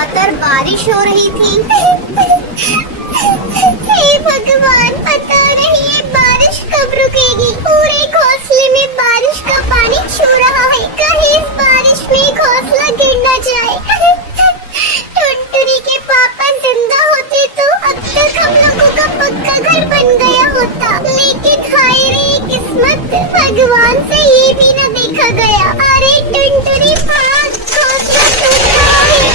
लगातार बारिश हो रही थी। हे भगवान, पता नहीं ये बारिश कब रुकेगी। पूरे घोंसले में बारिश का पानी छू रहा है। कहीं इस बारिश में घोंसला गिर न जाए। टुनटुनी के पापा जिंदा होते तो अब तक हम लोगों का पक्का घर बन गया होता। लेकिन हाय रे किस्मत, भगवान से ये भी न देखा गया। अरे टुनटुनी भाग, घोंसला टूट रहा है।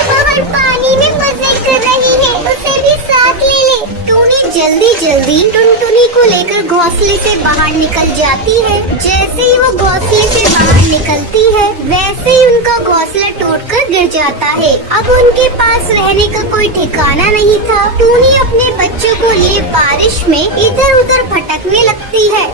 बाहर पानी में मजे कर रही है, उसे भी साथ ले ले। टूनी जल्दी जल्दी टुनटुनी को लेकर घोंसले से बाहर निकल जाती है। जैसे ही वो घोंसले से बाहर निकलती है, वैसे ही उनका घोंसला टूटकर गिर जाता है। अब उनके पास रहने का कोई ठिकाना नहीं था। टूनी अपने बच्चों को लिए बारिश में इधर उधर भटकने लगती है।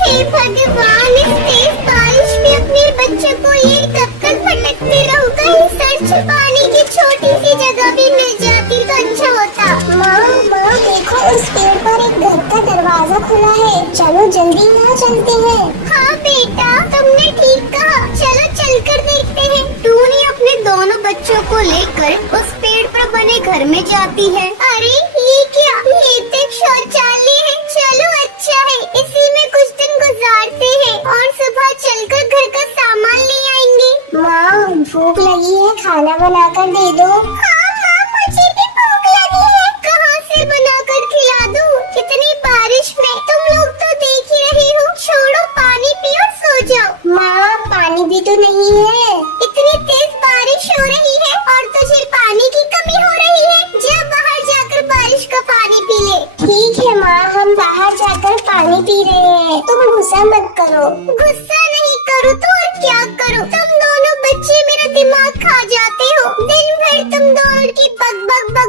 हे भगवान, इस तेज बारिश में अपने बच्चों को ये कब तक भटकते रहूं। कहीं सर छुपाने की छोटी सी जगह भी मिल जाती तो अच्छा होता। माँ देखो, उस पेड़ पर एक घर का दरवाजा खुला है। चलो जल्दी यहाँ चलते हैं। हाँ बेटा, तुमने ठीक कहा। चलो चलकर देखते हैं। टूनी अपने दोनों बच्चों को लेकर उस पेड़ पर बने घर में जाती है। अरे ये क्या, ये तो एक शौचालय है। चलो अच्छा है, इसी में कुछ दिन गुजारते हैं और सुबह चलकर घर का सामान ले आएंगे। माँ भूख लगी है, खाना बनाकर दे दो। हाँ माँ, मुझे भी भूख लगी है। कहाँ से बनाकर खिला दूँ? इतनी बारिश में तुम लोग तो देख ही रही हो। छोड़ो, पानी पियो, सो जाओ। माँ पानी भी तो नहीं है। इतनी तेज बारिश हो रही है और तुझे पानी की कमी हो रही है। जा बाहर जाकर बारिश का पानी पी ले। ठीक है माँ, हम बाहर जाकर पानी पी रहे हैं। तुम गुस्सा मत करो। गुस्सा नहीं करूँ तो और क्या करूँ? तुम दोनों बच्चे मेरा दिमाग खा जाते हो। दिन भर तुम दोनों की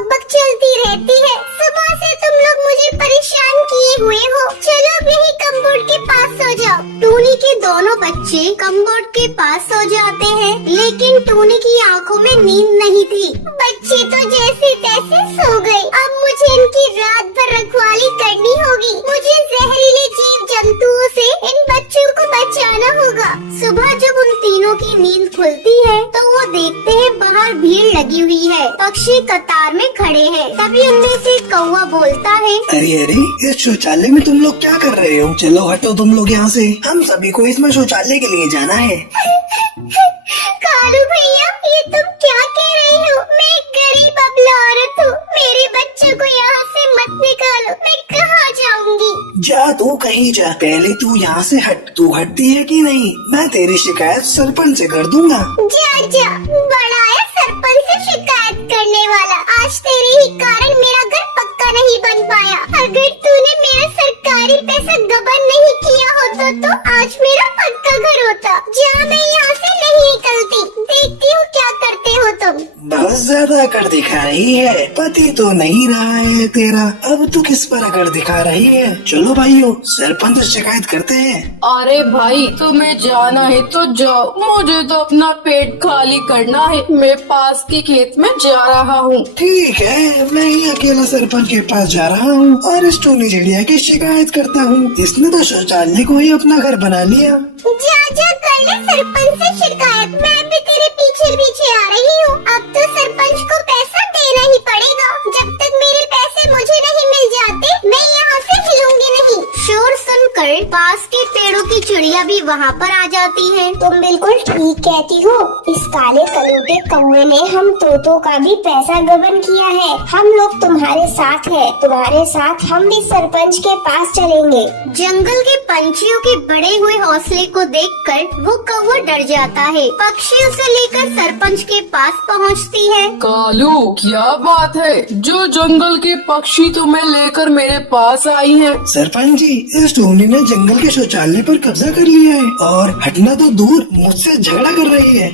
बक चलती रहती है। सुबह से तुम लोग मुझे परेशान किए हुए हो। चलो अब यही कमबोर्ड के पास सो जाओ। टूनी के दोनों बच्चे कमबोर्ड के पास सो जाते हैं, लेकिन टूनी की आंखों में नींद नहीं थी। बच्चे तो जैसे तैसे सो गए। अब मुझे इनकी रात भर रखवाली करनी होगी। मुझे जहरीले जीव जंतुओं से इन बच्चों को बचाना होगा। सुबह जब उन तीनों की नींद खुलती है तो वो देखते हैं बाहर भीड़ लगी हुई है। पक्षी कतार में खड़े हैं। तभी उनमें से कौवा बोलता है, अरे इस शौचालय में तुम लोग क्या कर रहे हो? चलो हटो तुम लोग यहाँ से, हम सभी को इसमें शौचालय के लिए जाना है। कालू भैया, ये तुम क्या कह रहे हो? मैं एक गरीब अबला औरत हूँ। मेरे बच्चों को यहाँ से मत निकालो। मैं कहाँ जाऊँगी? जा तू कहीं जा, पहले तू यहाँ से हट। तू हटती है कि नहीं? मैं तेरी शिकायत सरपंच से कर दूंगा। जा बड़ा है सरपंच से शिकायत करने वाला। आज तेरे ही कारण मेरा घर पक्का नहीं बन पाया। अगर तूने मेरा सरकारी पैसा गबन नहीं किया होता तो आज मेरा पक्का घर होता। जा, मैं यहाँ से नहीं निकलती। देखती हूँ क्या करते हो तुम। बहुत ज्यादा अकड़ दिखा रही है। पति तो नहीं रहा है तेरा, अब तू किस पर अकड़ दिखा रही है? चलो भाइयों, सरपंच से शिकायत करते हैं। अरे भाई, तुम्हें जाना है तो जाओ, मुझे तो अपना पेट खाली करना है। मैं पास के खेत में जा रहा हूँ। ठीक है, मैं ही अकेला सरपंच के पास जा रहा हूँ और इस टूनी चिड़िया की शिकायत करता हूँ। इसने तो शौचालय को ही अपना घर बना लिया। जा कर ले सरपंच से शिकायत। मैं भी तेरे पीछे पीछे आ रही हूँ। अब तो सरपंच को पैसा देना ही पड़ेगा। जब तक मेरे पैसे मुझे नहीं मिल जाते, मैं यहाँ से हिलूंगी नहीं। शोर सुनकर पास के पेड़ों की चिड़िया भी वहाँ पर आ जाती है। तुम बिल्कुल ठीक कहती हो। इस काले कलूटे कौवे ने हम तोतों का भी पैसा गबन किया है। हम लोग तुम्हारे साथ हैं। तुम्हारे साथ हम भी सरपंच के पास चलेंगे। जंगल के पंछियों के बड़े हुए हौसले को देखकर वो कौवा डर जाता है। पक्षी उसे लेकर सरपंच के पास पहुंचती है। कालू, क्या बात है? जो जंगल के पक्षी तुम्हें लेकर मेरे पास आई हैं। सरपंच जी, इस टूनी ने जंगल के शौचालय पर कब्जा कर लिया है और हटना तो दूर मुझसे झगड़ा कर रही है।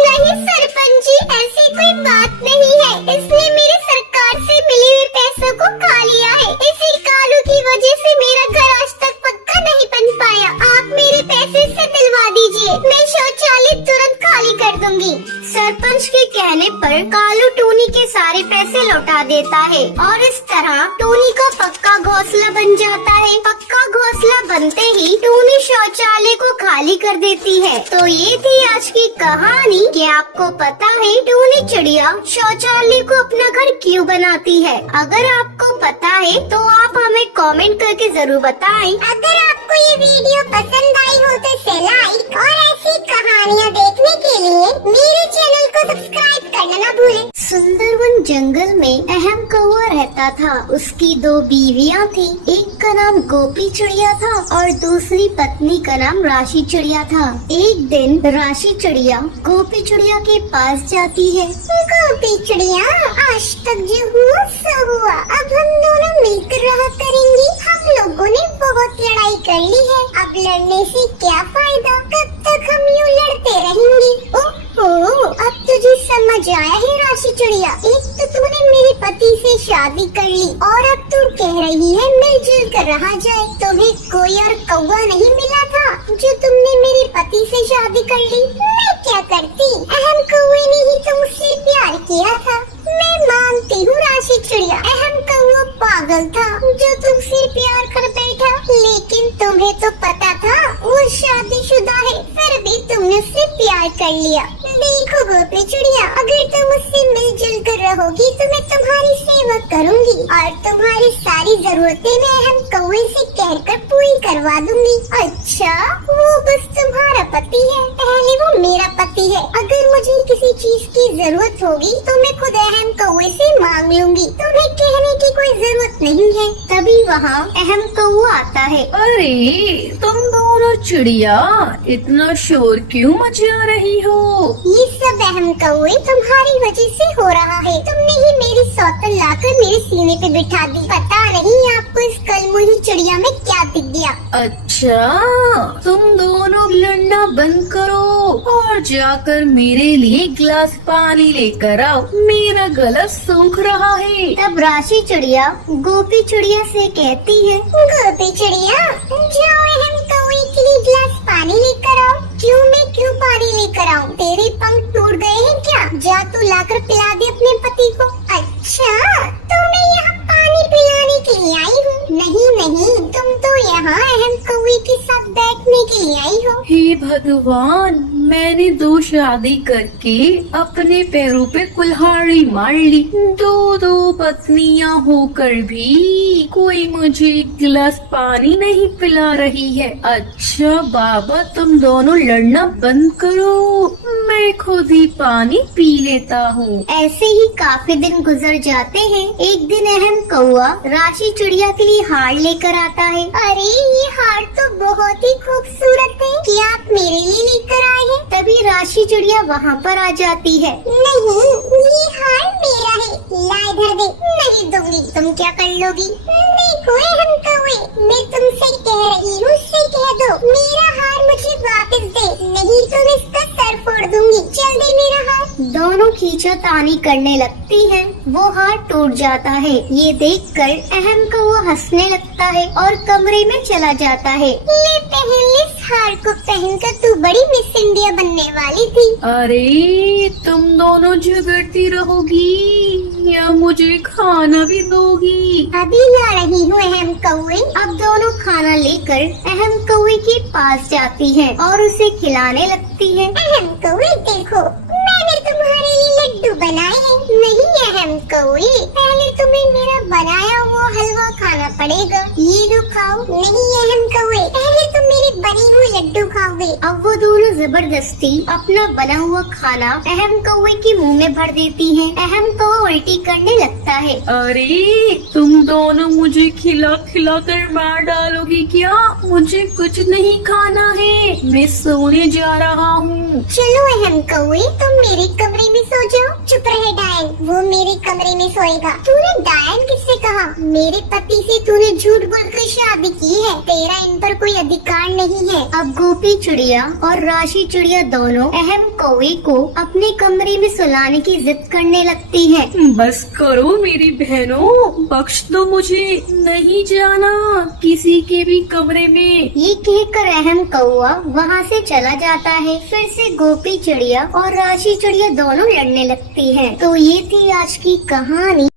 नहीं सरपंच जी, ऐसी कोई बात नहीं है। इसने मेरे सरकार से मिले हुए पैसों को खा लिया है। इसी कालू की वजह से मेरा घर आज तक पक्का नहीं बन पाया। आप मेरे पैसे से दिलवा दीजिए, मैं शौचालय तुरंत खाली कर दूंगी। सरपंच के कहने पर कालू टूनी के सारे पैसे लौटा देता है और इस तरह टूनी का पक्का घोंसला बन जाता है। पक्का घोंसला बनते ही टूनी शौचालय को खाली कर देती है। तो ये थी आज की कहानी कि आपको पता है टूनी चिड़िया शौचालय को अपना घर क्यों बनाती है। अगर आपको पता है तो आप हमें कमेंट करके जरूर बताएं। अगर आपको ये वीडियो पसंद आई हो तो इसे लाइक और ऐसी कहानियाँ देखने के लिए मेरे चैनल को सब्सक्राइब करना न भूलें। सुंदरवन जंगल में अहम कौवा रहता था। उसकी 2 बीवियां थी। एक का नाम गोपी चिड़िया था और दूसरी पत्नी का नाम राशि चिड़िया था। एक दिन राशि चिड़िया गोपी चिड़िया के पास जाती है। गोपी चिड़िया, आज तक जो हुआ सो हुआ, अब हम दोनों मिलकर रहा करेंगे। हम लोगों ने बहुत लड़ाई कर ली है, अब लड़ने से क्या फायदा, कब तक हम यूँ लड़ते रहेंगे। ओहो, अब तुझे समझ आया है राशि चिड़िया। एक तो तूने मेरे पति से शादी कर ली और अब तू कह रही है मिलजुल कर रहा जाए। तुम्हें कोई और कौवा नहीं मिला था जो तुमने मेरे पति से शादी कर ली? मैं क्या करती, अहम कौवे ने ही तो मुझसे प्यार किया था। मैं मानती हूँ राशि चिड़िया, अहम कौवा पागल था जो तुमसे प्यार कर बैठा, लेकिन तुम्हें तो पता था वो शादीशुदा है, फिर भी तुमने उससे प्यार कर लिया। देखो गोपी चिड़िया, अगर तुम मुझसे मिलजुल कर रहोगी तो मैं तुम्हारी सेवा करूंगी और तुम्हारी सारी जरूरतें मैं अहम कौवे से कहकर पूरी करवा दूंगी। अच्छा, वो बस तुम्हारा पति है, पहले वो मेरा पति है। अगर मुझे किसी चीज की जरूरत होगी तो मैं खुद अहम कौवे से मांग लूंगी, तुम्हें कहने की कोई जरूरत नहीं है। तभी वहाँ अहम कौवा आता है। अरे तुम दोनों चिड़िया इतना शोर क्यों मचा रही हो? ये सब अहम कौवे तुम्हारी वजह से हो रहा है। तुमने ही मेरी सौतन लाकर मेरे सीने पे बिठा दी। पता नहीं आपको इस कलमुही चिड़िया में क्या दिख गया। अच्छा, तुम दोनों लड़ना बंद करो और जाकर मेरे लिए गिलास पानी लेकर आओ, मेरा गला सूख रहा है। तब राशि चिड़िया गोपी चिड़िया से कहती है, गोपी चिड़िया, जाओ अहम कौवे के लिए गिलास पानी लेकर आओ। क्यों पानी लेकर आऊं? तेरे पंख टूट गए हैं क्या? जा तू लाकर पिला दे अपने पति को। अच्छा, तो मैं यहाँ पानी पिलाने के लिए आई हूँ? नहीं, तुम तो यहाँ अहम कौवे के साथ बैठने के लिए आई हो। हे भगवान, मैंने 2 शादी करके अपने पैरों पे कुल्हाड़ी मार ली। 2 पत्नियां होकर भी कोई मुझे एक गिलास पानी नहीं पिला रही है। अच्छा बाबा, तुम दोनों लड़ना बंद करो, मैं खुद ही पानी पी लेता हूँ। ऐसे ही काफी दिन गुजर जाते हैं। एक दिन अहम कौवा राशि चिड़िया के लिए हार लेकर आता है। अरे ये हार तो बहुत ही खूबसूरत है, क्या आप मेरे लिए लेकर आए हैं? तभी राशि चिड़िया वहाँ पर आ जाती है। नहीं, ये हार मेरा है, ला इधर दे। नहीं दूंगी, तुम क्या कर लोगी? देखो अहम कौवे, मैं तुमसे कह रही हूँ, उससे कह दो मेरा हार मुझे वापस दे, नहीं तो मैं इसका सर फोड़ दूंगी। चल दे मेरा हार। दोनों खींचातानी करने लगती हैं। वो हार टूट जाता है। ये देखकर अहम कौवा हंसने लगता है और कमरे में चला जाता है। ले पहन इस हार को, पहनकर तू बड़ी मिस इंडिया बनने वाली थी। अरे तुम दोनों झगड़ती रहोगी या मुझे खाना भी दोगी? अभी ला रही हूँ अहम कौवे। अब दोनों खाना लेकर अहम कौवे के पास जाती हैं और उसे खिलाने लगती हैं। अहम कौवे देखो, मैंने तुम्हारे लिए लड्डू बनाए हैं। नहीं अहम कौवे, पहले तुम्हें मेरा बनाया हुआ हलवा खाना पड़ेगा। ये लो खाओ। नहीं अहम कौवे, पहले तुम मेरे बने हुए लड्डू खाओगे। अब वो दोनों जबरदस्ती अपना बना हुआ खाना अहम कौवे के मुंह में भर देती हैं। अहम कौवा उल्टी करने लगता है। अरे तुम दोनों मुझे खिला खिला कर मार डालोगी क्या? मुझे कुछ नहीं खाना है, मैं सोने जा रहा हूँ। चलो अहम कौवे, तुम मेरे कमरे में सो जाओ। चुप रहे डायन, वो मेरे कमरे में सोएगा। तूने डायन किससे कहा? मेरे पति से तूने झूठ बोलकर शादी की है, तेरा इन पर कोई अधिकार नहीं है। अब गोपी चिड़िया और राशि चिड़िया दोनों अहम कौवे को अपने कमरे में सुलाने की जिद करने लगती हैं। बस करो मेरी बहनों, बख्श दो मुझे, नहीं जाना किसी के भी कमरे में। ये कहकर अहम कौवा वहाँ से चला जाता है। फिर से गोपी चिड़िया और राशि चिड़िया दोनों लड़ने लगती हैं। तो ये थी आज की कहानी।